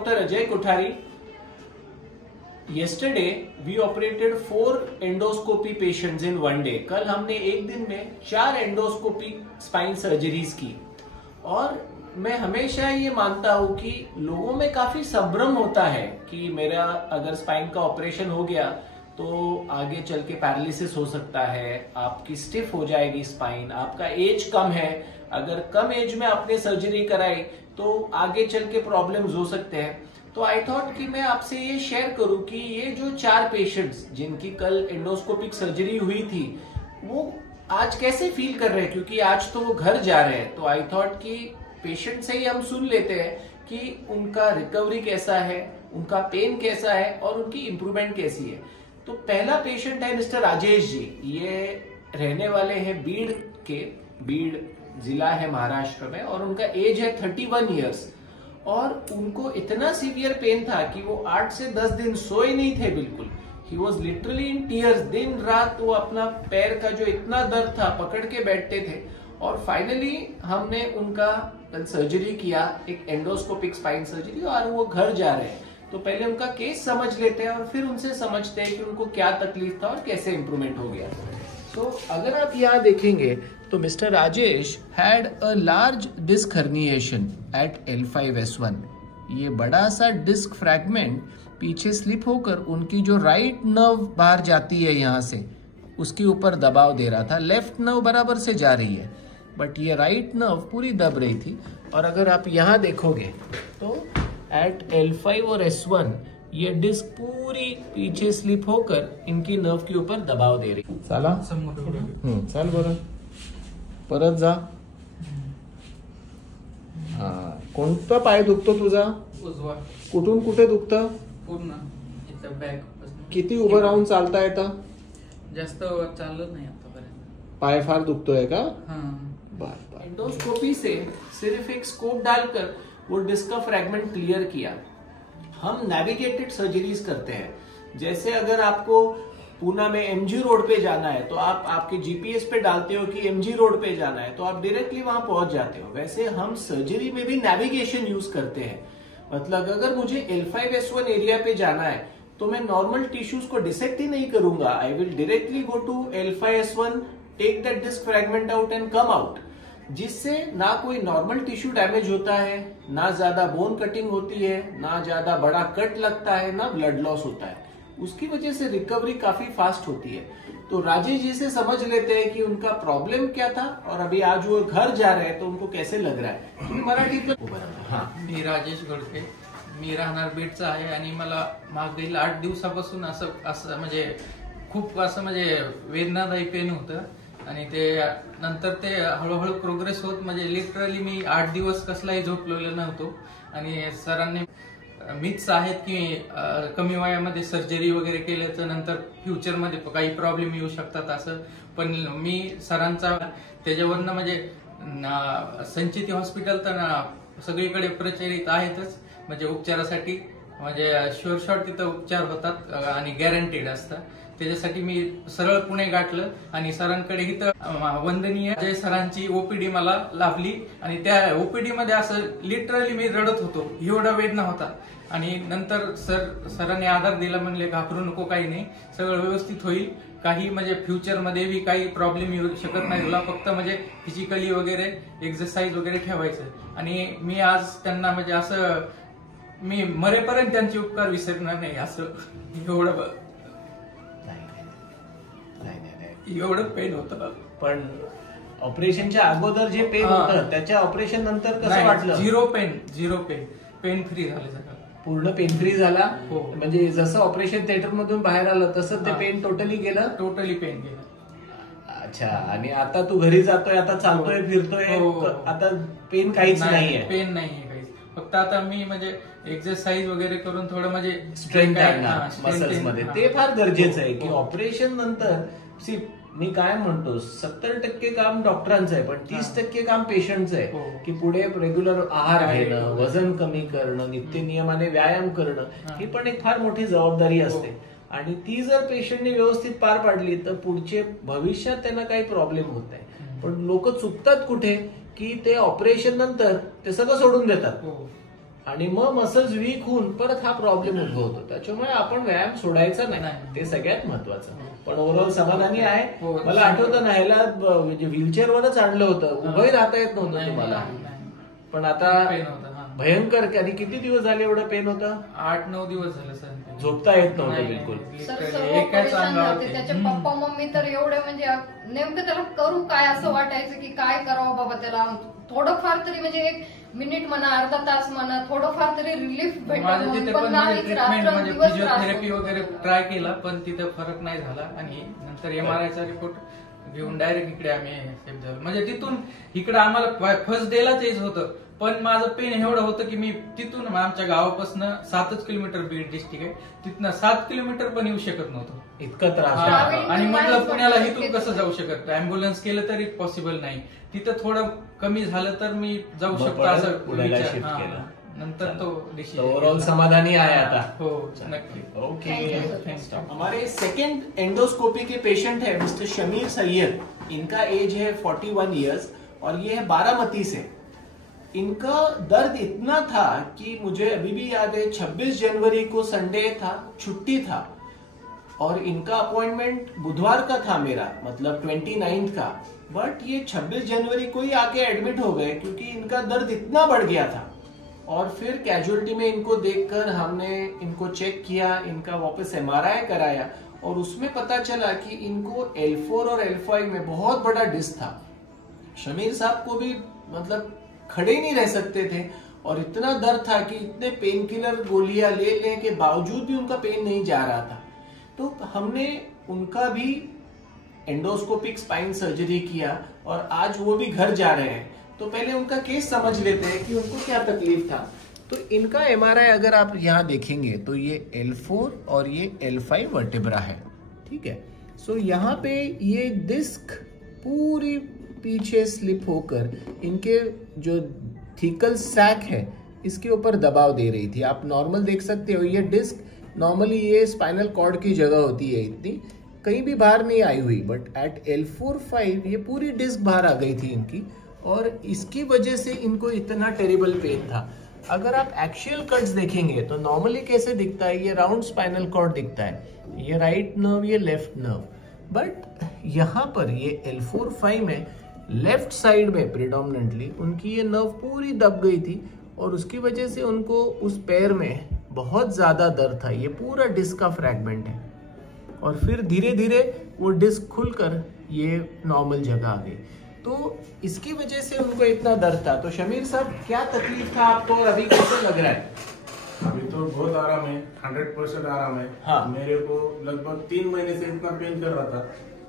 Dr. Ajay Kothari. Yesterday we operated 4 endoscopy patients in one day. कल हमने एक दिन में 4 एंडोस्कोपी स्पाइन सर्जरीज की। और मैं हमेशा ये मानता हूँ कि लोगों में काफी संभ्रम होता है कि मेरा अगर स्पाइन का ऑपरेशन हो गया तो आगे चल के पैरालिसिस हो सकता है, आपकी स्टिफ हो जाएगी स्पाइन, आपका एज कम है, अगर कम एज में आपने सर्जरी कराई तो आगे चल के प्रॉब्लम्स हो सकते हैं। तो आई थॉट कि मैं आपसे ये शेयर करूं कि ये जो 4 पेशेंट्स जिनकी कल एंडोस्कोपिक सर्जरी हुई थी वो आज कैसे फील कर रहे हैं, क्योंकि आज तो वो घर जा रहे हैं। तो आई थॉट कि पेशेंट से ही हम सुन लेते हैं कि उनका रिकवरी कैसा है, उनका पेन कैसा है और उनकी इंप्रूवमेंट कैसी है। तो पहला पेशेंट है मिस्टर राजेश जी। ये रहने वाले हैं बीड़ के, बीड़ जिला है महाराष्ट्र में, और उनका एज है 31 ईयर्स। और उनको इतना सीवियर पेन था कि वो 8 से 10 दिन सोए नहीं थे बिल्कुल। He was literally in tears, दिन रात वो अपना पैर का जो इतना दर्द था पकड़ के बैठते थे। और फाइनली हमने उनका सर्जरी किया, एक एंडोस्कोपिक स्पाइन सर्जरी, और वो घर जा रहे हैं। तो पहले उनका केस समझ लेते हैं और फिर उनसे समझते हैं कि उनको क्या तकलीफ था और कैसे इंप्रूवमेंट हो गया। तो अगर आप यहाँ देखेंगे तो mister Rajesh had a large disc herniation at L5S1। ये बड़ा सा डिस्क फ्रैगमेंट पीछे स्लिप होकर उनकी जो राइट नर्व बाहर जाती है यहाँ से, उसके ऊपर दबाव दे रहा था। लेफ्ट नर्व बराबर से जा रही है, बट ये राइट नर्व पूरी दब रही थी। और अगर आप यहाँ देखोगे तो एट L5 और S1 ये डिस्क पूरी पीछे स्लिप होकर इनकी नर्व के ऊपर दबाव दे रही। चला चल बरं, परत जा। हा, कोणता पाय दुखतो तुझा? उजवा. कुठून कुठे दुखतं? पूर्ण इथं बॅक. किती उभं राहून चालता येतं? जास्त चालत नाही आतापर्यंत. पाय फार दुखतोय का? हाँ. एंडोस्कोपी से सिर्फ एक स्कोप डालकर वो डिस्क का फ्रैगमेंट क्लियर किया। हम नेविगेटेड सर्जरीज करते हैं। जैसे अगर आपको पूना में MG रोड पे जाना है तो आप आपके GPS पे डालते हो कि MG रोड पे जाना है, तो आप डायरेक्टली वहां पहुंच जाते हो। वैसे हम सर्जरी में भी नेविगेशन यूज करते हैं। मतलब अगर मुझे L5S1 एरिया पे जाना है तो मैं नॉर्मल टिश्यूज को डिसेक्ट ही नहीं करूंगा। I will directly go to L5S1, take that disc fragment out and come out, जिससे ना कोई नॉर्मल टिश्यू डैमेज होता है, ना ज्यादा बोन कटिंग होती है, ना ज्यादा बड़ा कट लगता है, ना ब्लड लॉस होता है। उसकी वजह से रिकवरी काफी फास्ट होती है। तो राजेश जी से समझ लेते हैं कि उनका प्रॉब्लम क्या था और अभी आज वो घर जा रहे हैं तो उनको कैसे लग रहा है। तुम्ही मराठीत मी राजेश गडके, मी राहणार बीडचा आहे आणि मला मागील 8 दिवसापासून असं म्हणजे खूप असं म्हणजे वेदनादायी पेन होतं आणि ते नंतर ते हळूहळू प्रोग्रेस होत म्हणजे लिटरली मी 8 दिवस कसलाही झोपलेलो नव्हतो। आणि सरांनी मिथ्स आहेत की कमी वयामध्ये सर्जरी वगैरे केलं तर नंतर फ्युचरमध्ये काही प्रॉब्लेम येऊ शकतात असं, पण मी सरांचा त्याच्यावरनं म्हणजे संचिती हॉस्पिटल तर सगळीकडे प्रचलित आहेतच म्हणजे उपचारासाठी, म्हणजे शुअर शॉट तिथं उपचार होतात आणि गॅरंटीड असतात। त्याच्यासाठी मी सरळ पुणे गाठलं आणि सरांकडे इथं वंदनीय जय सरांची ओपीडी मला लाभली आणि त्या ओपीडी मध्ये असं लिटरली मी रडत होतो, एवढा वेदना होता। आणि नंतर सरांनी आधार दिला, म्हणले घाबरू नको, काही नाही, सगळं व्यवस्थित होईल, काही म्हणजे फ्युचर मध्ये भी काही प्रॉब्लेम येऊ शकत नाही तुला, फक्त म्हणजे फिजिकली वगैरे एक्सरसाइज वगैरे ठेवायचं। आणि मी आज त्यांना म्हणजे असं मी मरेपर्यंत त्यांचे उपकार विसरणार नाही, असं एवढं पेन होतं। पण ऑपरेशनच्या अगोदर जे पेन होतं त्याच्या ऑपरेशन नंतर कसं वाटलं? झिरो पेन, पेन फ्री झालं सगळं, पूर्ण पेन फ्री झाला। हो, म्हणजे जसं ऑपरेशन थिएटर मधून बाहेर आलं तसं ते पेन टोटली गेलं? टोटली पेन गेलं। अच्छा, आणि आता तू घरी जातोय, आता चालतोय, फिरतोय, आता पेन काहीच नाहीये? पेन नाहीये काहीच, फक्त आता मी म्हणजे एक्सरसाइज वगैरे करून थोडं म्हणजे स्ट्रेंथ आणणार मसल्स मध्ये, ते फार गरजेचं आहे की ऑपरेशन नंतर। मी काय म्हणतो 70% काम डॉक्टरांचं आहे, पण 30% काम पेशंटचं आहे की पुढे रेग्युलर आहार घेणं, वजन कमी करणं, नित्य नियमाने व्यायाम करणं, ही पण एक फार मोठी जबाबदारी असते। आणि ती जर पेशंटने व्यवस्थित पार पाडली तर पुढचे भविष्यात त्यांना काही प्रॉब्लेम होत नाही। पण लोक चुकतात कुठे की ते ऑपरेशन नंतर ते सगळं सोडून देतात आणि मग मसल्स वीक होऊन परत हा प्रॉब्लेम उद्भवतो. त्याच्यामुळे आपण व्यायाम सोडायचा नाही, ते सगळ्यात महत्वाचं. पण ओव्हरऑल समाधानी आहे. मला आठवतं ना, ह्याला म्हणजे व्हीलचेअर वरच आणलं होतं, उभंही राहता येत नव्हतं तुम्हाला. पण आता भयंकर. आणि किती दिवस झाले एवढं पेन होतं? 8-9 दिवस झाले सर. झोपता येत नव्हतं बिलकुल. त्याचे पप्पा मम्मी तर एवढे म्हणजे नेमकं त्याला करू काय असं वाटायचं की काय करावं बाबा त्याला. थोडंफार तरी म्हणजे 1 मिनिट म्हणा, अर्धा तास म्हणा, थोडंफार तरी रिलीफ भेटलं. फिजिओथेरपी वगैरे ट्राय केला पण तिथे फरक नाही झाला. आणि नंतर MRI रिपोर्ट घेऊन डायरेक्ट इकडे आम्ही शिफ्ट झालो. म्हणजे तिथून इकडे आम्हाला फर्स्ट डेलाच यायचं होतं. पण माझं पेन एवढं होतं की मी तिथून आमच्या गावापासून 7 किलोमीटर बीड डिस्ट्रिक्ट आहे, तिथनं 7 किलोमीटर पण येऊ शकत नव्हतं. इतका त्रास. आणि म्हटलं पुण्याला इथून कसं जाऊ शकत, अँब्युलन्स केलं तरी पॉसिबल नाही. तिथं थोडं कमी झालं तर मी जाऊ शकतो असं पुण्याला शिफ्ट केलं. नंतर तो डिसिजन. ओव्हरऑल समाधानी आहे आता. हो नक्की. ओके. हमारे सेकंड एंडोस्कोपी के पेशेंट है मिस्टर शमीर सैयद. इनका एज है 41 ईयर्स और ये है बारामती से. इनका दर्द इतना था कि मुझे अभी भी याद है 26 जनवरी को संडे था, छुट्टी था और इनका अपॉइंटमेंट बुधवार का था मेरा, मतलब 29 का. बट ये 26 जनवरी को ही आके एडमिट हो गए क्योंकि इनका दर्द इतना बढ़ गया था. और फिर कैजुअलिटी में इनको देखकर हमने इनको चेक किया, इनका वापस MRI कराया और उसमें पता चला कि इनको L4 और L5 में बहुत बड़ा डिस्क था. शमीर साहब को भी मतलब खड़े ही नहीं रह सकते थे और इतना दर्द था कि इतने पेन किलर गोलियां लेने के बावजूद भी उनका पेन नहीं जा रहा था. तो हमने उनका भी एंडोस्कोपिक स्पाइन सर्जरी किया और आज वो भी घर जा रहे हैं. तो पहले उनका केस समझ लेते हैं कि उनको क्या तकलीफ था. तो इनका MRI अगर आप यहाँ देखेंगे तो ये L4 और ये L5 वर्टेब्रा है. ठीक है. सो यहाँ पे ये डिस्क पूरी पीछे स्लिप होकर इनके जो थीकल सैक है इसके ऊपर दबाव दे रही थी. आप नॉर्मल देख सकते हो, ये डिस्क नॉर्मली ये स्पाइनल कॉर्ड की जगह होती है, इतनी कहीं भी बाहर नहीं आई हुई. बट एट L4-5 ये पूरी डिस्क बाहर आ गई थी इनकी और इसकी वजह से इनको इतना टेरिबल पेन था. अगर आप एक्शियल कट्स देखेंगे तो नॉर्मली कैसे दिखता है, ये राउंड स्पाइनल कॉर्ड दिखता है, ये राइट नर्व, ये लेफ्ट नर्व. बट यहाँ पर ये L4-5 में लेफ्ट साइड में प्रिडोमिनेंटली उनकी ये नर्व पूरी दब गई थी और उसकी वजह से उनको उस पैर में बहुत ज्यादा दर्द था. ये पूरा डिस्क का फ्रैगमेंट है और फिर धीरे धीरे वो डिस्क खुलकर ये नॉर्मल जगह आ गई. तो इसकी वजह से उनको इतना दर्द था. तो शमीर साहब क्या तकलीफ था आपको और अभी कैसे लग रहा है? अभी तो बहुत आराम है, 100% आराम है. हाँ. मेरे को लगभग 3 महीने से इतना पेन कर रहा था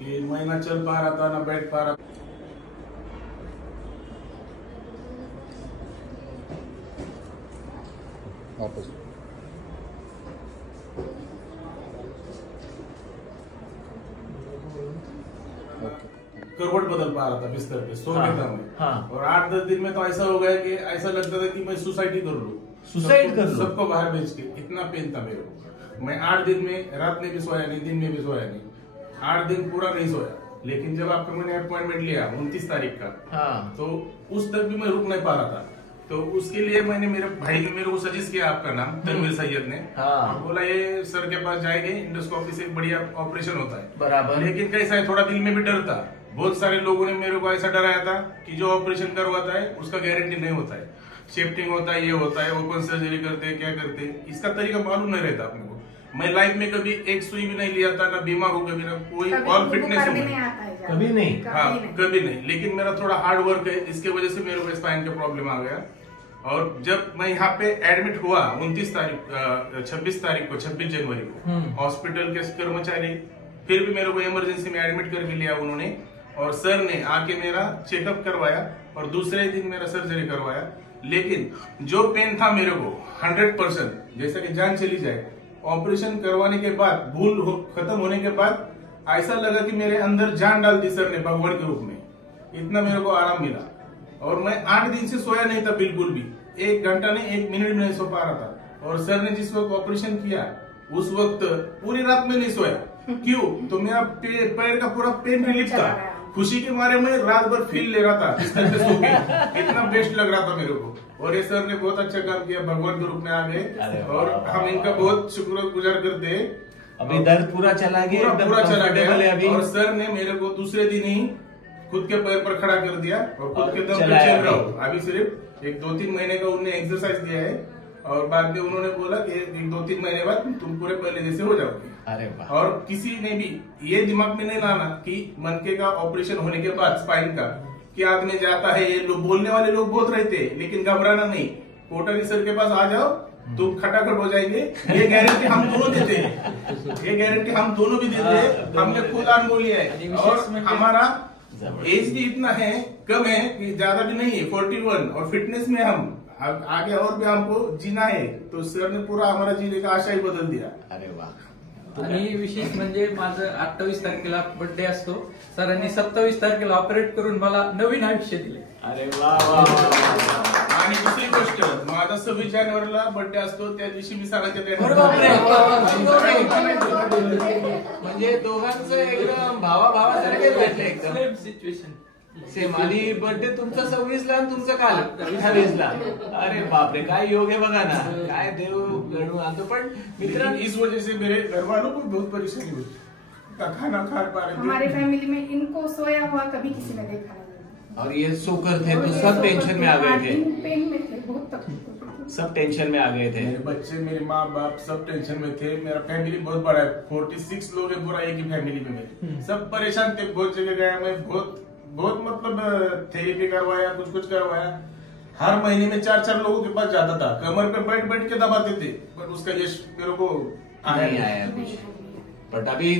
कि मैं ना चल पा रहा था ना बैठ पा रहा था. वापस करवट बदल पा रहा था बिस्तर पे, सो गया था मैं. हाँ. और 8-10 दिन में तो ऐसा हो गया कि ऐसा लगता था कि मैं सुसाइड ही कर लूं. सुसाइड कर लूं? सबको बाहर भेज के. इतना पेन था मेरे को. मैं 8 दिन में रात में भी सोया नहीं, दिन में भी सोया नहीं. 8 दिन पूरा नहीं सोया. लेकिन जब आपका मैंने अपॉइंटमेंट लिया 29 तारीख का, हाँ. तो उस तक भी मैं रुक नहीं पा रहा था. तो उसके लिए मैंने मेरे भाई ने मेरे को सजेस्ट किया आपका नाम, तनवीर सैयद ने. हाँ. बोला ये सर के पास जाएंगे, इंडोस्कोपी से बढ़िया ऑपरेशन होता है. बराबर. लेकिन कैसा है, थोड़ा दिल में भी डर था. बहुत सारे लोगों ने मेरे को ऐसा डराया था कि जो ऑपरेशन करवाता है उसका गारंटी नहीं होता है, शिफ्टिंग होता है, ये होता है, ओपन सर्जरी करते हैं, क्या करते हैं, इसका तरीका मालूम नहीं रहता अपने को. मैं लाइफ में कभी एक सुई भी नहीं लिया था, ना बीमार हो कभी, ना कोई ऑल फिटनेस कभी नहीं. हाँ कभी नहीं. लेकिन मेरा थोड़ा हार्ड वर्क है, इसके वजह से मेरे को स्पाइन का प्रॉब्लम आ गया. और जब मैं यहाँ पे एडमिट हुआ 26 तारीख को 26 जनवरी को, हॉस्पिटल के कर्मचारी फिर भी मेरे को इमरजेंसी में एडमिट करके लिया उन्होंने. और सर ने आके मेरा चेकअप करवाया और दूसरे दिन मेरा सर्जरी करवाया. लेकिन जो पेन था मेरे को 100%, जैसा कि जान चली जाए, ऑपरेशन करवाने के बाद खत्म होने के बाद ऐसा लगा कि मेरे अंदर जान डाल दी सर ने भगवान के रूप में. इतना मेरे को आराम मिला. और मैं 8 दिन से सोया नहीं था बिल्कुल भी. 1 घंटा नहीं, 1 मिनट भी नहीं सो पा रहा था. और सर ने जिस वक्त ऑपरेशन किया उस वक्त पूरी रात में नहीं सोया. क्यों? तो मेरा पैर का पूरा पेन रिलीफ था. खुशी के मारे मैं रात भर फील ले रहा था बिस्तर पे सो के, इतना बेस्ट लग रहा था मेरे को। और ये सर ने बहुत अच्छा काम किया, भगवान के रूप में आ गए और हम इनका बहुत शुक्रगुजार करते हैं। अभी दर्द पूरा चला गया, पूरा चला गया अभी। और सर ने मेरे को दूसरे दिन ही खुद के पैर पर खड़ा कर दिया और खुद के दम पे चल रहा हूँ। अभी सिर्फ एक 2-3 महीने का उन्होंने एक्सरसाइज दिया है और बाद में उन्होंने बोला कि 1-2-3 महीने बाद तुम पूरे पहले जैसे हो जाओगे। अरे वाह। और किसी ने भी ये दिमाग में नहीं लाना कि मनके का ऑपरेशन होने के बाद स्पाइन का कि आदमी जाता है, ये लोग बोलने वाले लोग बहुत रहते हैं, लेकिन घबराना नहीं। कोटरी सर के पास आ जाओ, तुम खटाखट हो जाएंगे। ये गारंटी हम दोनों देते हैं, ये गारंटी हम दोनों भी देते हैं, हमने खुद अनुभव लिया है। और हमारा एज भी इतना है, कम है कि ज्यादा भी नहीं है, 41, और फिटनेस में हम आगे और भी हमको जीना है। तो सर ने पूरा हमारा जीने का आशा ही बदल दिया। अरे वाह। आणि विशेष म्हणजे माझं 28 तारखेला बर्थडे असतो, सरांनी 27 तारखेला ऑपरेट करून मला नवीन आयुष्य दिले। अरे वाह। आणि दुसरी गोष्ट, माझा 26 जानेवारीला बर्थडे असतो, त्या दिवशी मी सरांच्या म्हणजे दोघांचं एकदम भावासारखे भेटले एकदम सेम सिच्युएशन सेम। आणि बर्थडे तुमचा 26 ला आणि तुमचं काल 28 ला। अरे बापरे, काय योग आहे बघा ना, काय देव घडवून आणतो। पण मित्रांनो, इस वजह से मेरे घर वालों को बहुत परेशानी हुई, खाना खा पा रहे थे। हमारे फैमिली में इनको सोया हुआ कभी किसी ने देखा नहीं। और ये सोकर थे तो सब टेंशन में आ गए थे, पेन में थे, बहुत तकलीफ होती थी। सब टेंशन में आ गए थे। मेरे बच्चे, मेरे माँ बाप सब टेंशन में थे। मेरा फैमिली बहुत बड़ा है, 46 लोग है पूरा एक ही फैमिली में मेरे। सब परेशान थे, बहुत जगह गया मैं, बहुत मतलब थेरेपी करवाया, कुछ करवाया। हर महीने में 4-4 लोगों के पास जाता था, कमर पे बैठ के दबाते थे, पर उसका यश मेरे को नहीं आया कुछ। बट अभी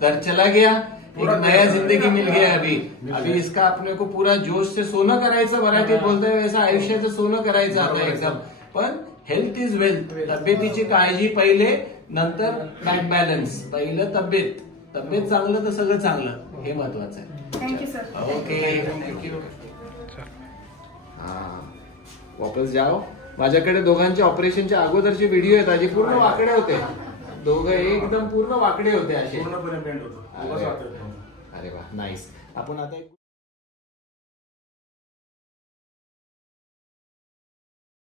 दर्द चला गया, एक नया जिंदगी मिल गया। अभी इसका अपने को पूरा जोश से सोनं करायचं, मराठीत बोलतोय वैसा आयुष्याचं सोनं करायचं आता एकदम। पण हेल्थ इज वेल्थ, तब्येतीची काळजी पहिले, नंतर बँक बॅलन्स। पहिलं तब्येत चांगलं तर सगळं चांगलं, हे महत्वाचं आहे। Thank you sir. Okay, thank you. वापस जाओ। माझ्याकडे दोघांच्या ऑपरेशनच्या अगोदरचे व्हिडिओ आहेत, आधी पूर्ण वाकडे होते, दोघं एकदम पूर्ण वाकडे होते असे, पूर्णपणे बेंड होतो। अरे वा, नाईस। आपण आता